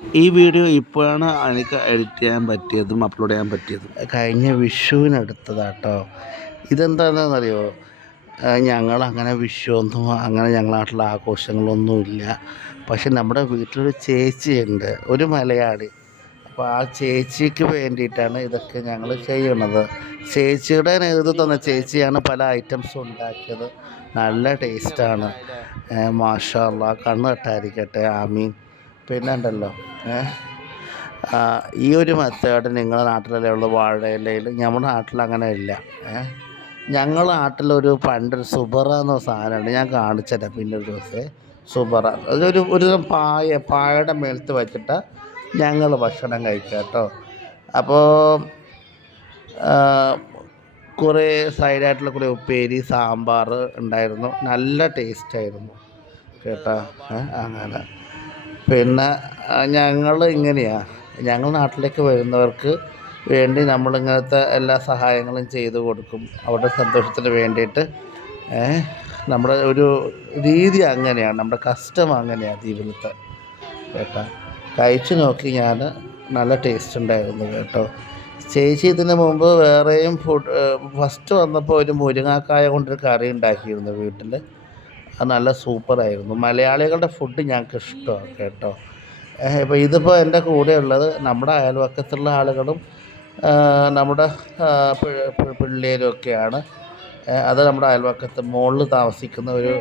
ഈ വീഡിയോ ഇപ്പോഴാണ് എനിക്ക് എഡിറ്റ് ചെയ്യാൻ പറ്റിയതും അപ്ലോഡ് ചെയ്യാൻ പറ്റിയതും. കഴിഞ്ഞ വിഷുവിനെടുത്തതാട്ടോ. ഇതെന്താണെന്നറിയോ, ഞങ്ങളങ്ങനെ വിഷുവൊന്നും അങ്ങനെ ഞങ്ങളുടെ നാട്ടിൽ ആഘോഷങ്ങളൊന്നുമില്ല. പക്ഷെ നമ്മുടെ വീട്ടിലൊരു ചേച്ചിയുണ്ട്, ഒരു മലയാളി. അപ്പോൾ ആ ചേച്ചിക്ക് വേണ്ടിയിട്ടാണ് ഇതൊക്കെ ഞങ്ങൾ ചെയ്യണത്. ചേച്ചിയുടെ നേതൃത്വം തന്ന ചേച്ചിയാണ് പല ഐറ്റംസും ഉണ്ടാക്കിയത്. നല്ല ടേസ്റ്റാണ്. മാഷാ അല്ലാ, കണ്ണ് തട്ടാതിരിക്കട്ടെ, ആമീൻ. പിന്നെ ഉണ്ടല്ലോ, ഈ ഒരു മെത്തേഡ് നിങ്ങളുടെ നാട്ടിലല്ലേ ഉള്ളൂ, വാഴയിലയിൽ. നമ്മുടെ നാട്ടിൽ അങ്ങനെ ഇല്ല. ഞങ്ങളുടെ നാട്ടിലൊരു പണ്ടൊരു സുബറ എന്ന സാധനമുണ്ട്, ഞാൻ കാണിച്ചുതരാം പിന്നെ ഒരു ദിവസം. സുബറ ഒരു പായയുടെ മേലത്ത് വെച്ചിട്ട് ഞങ്ങൾ ഭക്ഷണം കഴിക്കുക കേട്ടോ. അപ്പോൾ കുറേ സൈഡായിട്ടുള്ള കുറേ ഉപ്പേരി, സാമ്പാർ ഉണ്ടായിരുന്നു. നല്ല ടേസ്റ്റായിരുന്നു കേട്ടോ. അങ്ങനെ പിന്നെ ഞങ്ങൾ ഇങ്ങനെയാണ്, ഞങ്ങൾ നാട്ടിലേക്ക് വരുന്നവർക്ക് വേണ്ടി നമ്മളിങ്ങനത്തെ എല്ലാ സഹായങ്ങളും ചെയ്തു കൊടുക്കും, അവരുടെ സന്തോഷത്തിന് വേണ്ടിയിട്ട്. നമ്മുടെ ഒരു രീതി അങ്ങനെയാണ്, നമ്മുടെ കസ്റ്റം അങ്ങനെയാണ് ദ്വീപിലത്തെ കേട്ടോ. കഴിച്ചു നോക്കി ഞാൻ, നല്ല ടേസ്റ്റ് ഉണ്ടായിരുന്നു കേട്ടോ. ചേച്ചി ഇതിന് മുമ്പ് വേറെയും ഫസ്റ്റ് വന്നപ്പോൾ ഒരു മുരിങ്ങാക്കായ കൊണ്ടൊരു കറി ഉണ്ടാക്കിയിരുന്നു വീട്ടിൽ. അത് നല്ല സൂപ്പറായിരുന്നു. മലയാളികളുടെ ഫുഡ് ഞങ്ങൾക്ക് ഇഷ്ടമാണ് കേട്ടോ. ഇപ്പോൾ ഇതിപ്പോൾ എൻ്റെ കൂടെ ഉള്ളത് നമ്മുടെ അയൽവക്കത്തുള്ള ആളുകളും നമ്മുടെ പിള്ളേരും ഒക്കെയാണ്. അത് നമ്മുടെ അയൽവക്കത്ത് മുകളിൽ താമസിക്കുന്ന ഒരു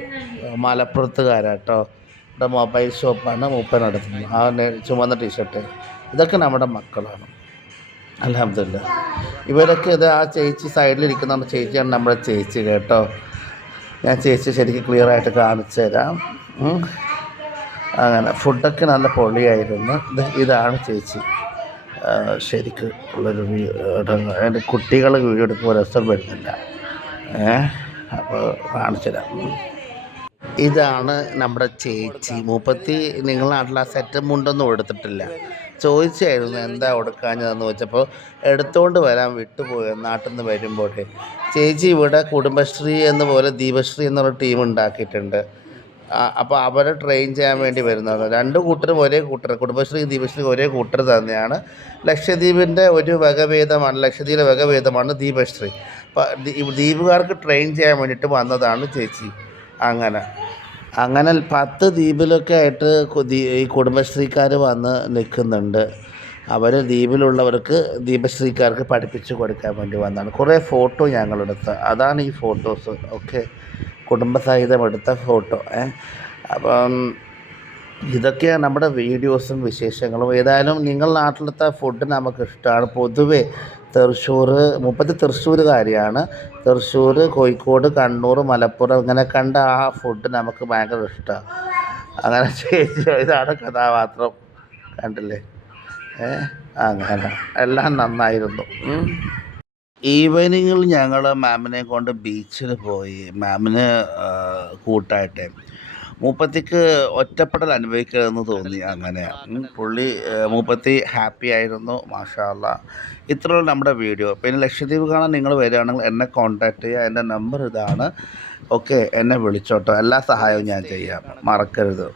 മലപ്പുറത്തുകാരാട്ടോ. ഇവിടെ മൊബൈൽ ഷോപ്പാണ് മൂപ്പൻ നടത്തുന്നത്. ആ ചുമന്ന ടീഷർട്ട്, ഇതൊക്കെ നമ്മുടെ മക്കളാണ്. അൽഹംദുലില്ലാ. ഇവരൊക്കെ ഇത് ആ ചേച്ചി സൈഡിലിരിക്കുന്ന ചേച്ചിയാണ് നമ്മുടെ ചേച്ചി കേട്ടോ. ഞാൻ ചേച്ചി ശരിക്കും ക്ലിയറായിട്ട് കാണിച്ചു തരാം. അങ്ങനെ ഫുഡൊക്കെ നല്ല പൊളിയായിരുന്നു. ഇതാണ് ചേച്ചി ശരിക്ക് ഉള്ളൊരു എൻ്റെ കുട്ടികൾ വീഡിയോ എടുക്കുമ്പോൾ രസം വരുന്നില്ല. അപ്പോൾ കാണിച്ചു തരാം. ഇതാണ് നമ്മുടെ ചേച്ചി. മൂപ്പത്തി നിങ്ങളുടെ നാട്ടിൽ ആ സെറ്റ് മുണ്ടൊന്നും എടുത്തിട്ടില്ല. ചോദിച്ചായിരുന്നു എന്താ കൊടുക്കാഞ്ഞതെന്ന് വെച്ചപ്പോൾ എടുത്തുകൊണ്ട് വരാൻ വിട്ടുപോയി നാട്ടിൽ നിന്ന് വരുമ്പോഴേ. ചേച്ചി ഇവിടെ കുടുംബശ്രീ എന്ന പോലെ ദീപശ്രീ എന്നൊരു ടീം ഉണ്ടാക്കിയിട്ടുണ്ട്. അപ്പോൾ അവരെ ട്രെയിൻ ചെയ്യാൻ വേണ്ടി വരുന്നതാണ്. രണ്ട് കൂട്ടരും ഒരേ കൂട്ടർ, കുടുംബശ്രീ ദീപശ്രീ ഒരേ കൂട്ടർ തന്നെയാണ്. ലക്ഷദ്വീപിൻ്റെ ഒരു വകഭേദമാണ്, ലക്ഷദ്വീപിലെ വകഭേദമാണ് ദീപശ്രീ. അപ്പോൾ ദ്വീപുകാർക്ക് ട്രെയിൻ ചെയ്യാൻ വേണ്ടിയിട്ട് വന്നതാണ് ചേച്ചി. അങ്ങനെ 10 ദ്വീപിലൊക്കെ ആയിട്ട് ഈ കുടുംബശ്രീക്കാർ വന്ന് നിൽക്കുന്നുണ്ട്. അവർ ദ്വീപിലുള്ളവർക്ക് ദീപശ്രീക്കാർക്ക് പഠിപ്പിച്ചു കൊടുക്കാൻ വേണ്ടി വന്നതാണ്. കുറേ ഫോട്ടോ ഞങ്ങളെടുത്ത്, അതാണ് ഈ ഫോട്ടോസ് ഒക്കെ, കുടുംബസഹിതം എടുത്ത ഫോട്ടോ. അപ്പം ഇതൊക്കെയാണ് നമ്മുടെ വീഡിയോസും വിശേഷങ്ങളും. ഏതായാലും നിങ്ങളുടെ നാട്ടിലത്തെ ഫുഡ് നമുക്ക് ഇഷ്ടമാണ്. പൊതുവേ തൃശ്ശൂരുകാരിയാണ്. തൃശ്ശൂർ, കോഴിക്കോട്, കണ്ണൂർ, മലപ്പുറം ഇങ്ങനെ കണ്ട ആ ഫുഡ് നമുക്ക് ഭയങ്കര ഇഷ്ടമാണ്. അങ്ങനെ ഇതാണ് കഥാപാത്രം, കണ്ടില്ലേ? അങ്ങനെ എല്ലാം നന്നായിരുന്നു. ഈവനിങ്ങിൽ ഞങ്ങൾ മാമിനെ കൊണ്ട് ബീച്ചിൽ പോയി. മാമിന് കൂട്ടായിട്ട് മൂപ്പത്തിക്ക് ഒറ്റപ്പെടൽ അനുഭവിക്കണമെന്ന് തോന്നി. അങ്ങനെ മൂപ്പത്തി ഹാപ്പി ആയിരുന്നു. മാഷാ അല്ലാ. ഇത്രയുള്ള നമ്മുടെ വീഡിയോ. പിന്നെ ലക്ഷദ്വീപ് കാണാൻ നിങ്ങൾ വരികയാണെങ്കിൽ എന്നെ കോൺടാക്റ്റ് ചെയ്യുക. എൻ്റെ നമ്പർ ഇതാണ്. ഓക്കെ, എന്നെ വിളിച്ചോട്ടോ. എല്ലാ സഹായവും ഞാൻ ചെയ്യാം, മറക്കരുത്.